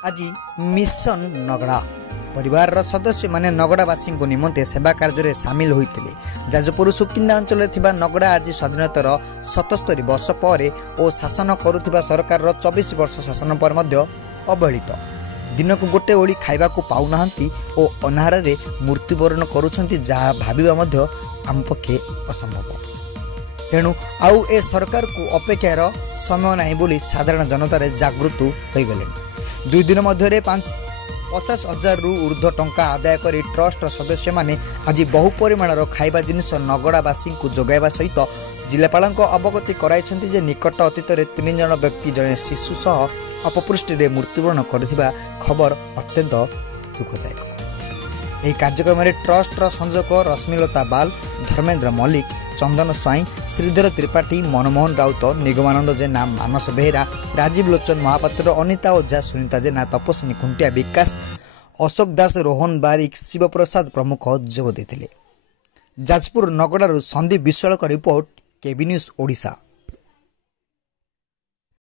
आज मिशन नगड़ा परिवार सदस्य माने नगड़ावासी निमंते सेवा कार्य सामिल होते। जाजपुर सुकिंदा अंचल नगड़ा आज स्वाधीनतार 77 वर्ष पर और शासन करुवा सरकार 24 वर्ष शासन पर अवहेलित दिन को गोटे ओली खाइबा पाऊना और अनाहार मृत्युवरण करुँच जहाँ भाविबा आम पक्षे असंभव। तेणु आउ ए सरकार को अपेक्षार समय नहीं बोली साधारण जनतार जागृत हो गले। 2 दिन मध्य 50,000 रु ऊर्ध्व टंका आदाय कर ट्रस्ट सदस्य माने आज बहु परिमाणर खाइबा जिनिस नगड़ावासी को जोगाइबा सहित जिलापाल अवगति कराई निकट अतीत 3 जन व्यक्ति जड़े शिशु सह अपपृष्टि मृत्युवरण कर खबर अत्यंत दुखदायक। यह कार्यक्रम में ट्रस्टर संयोजक रश्मिलता बाल, धर्मेन्द्र मल्लिक, चंदन स्वाई, श्रीधर त्रिपाठी, मनमोहन राउत, निगमानंद जेना, मानस बेहेरा, राजीव लोचन महापात्र, अनिता ओझा, सुनीता जेना, तपस्विनी खुंटिया, विकास, अशोक दास, रोहन बारिक, शिवप्रसाद प्रमुख जोग देते। जाजपुर नगड़ारू Sandeep Biswal report, KB news Odisha.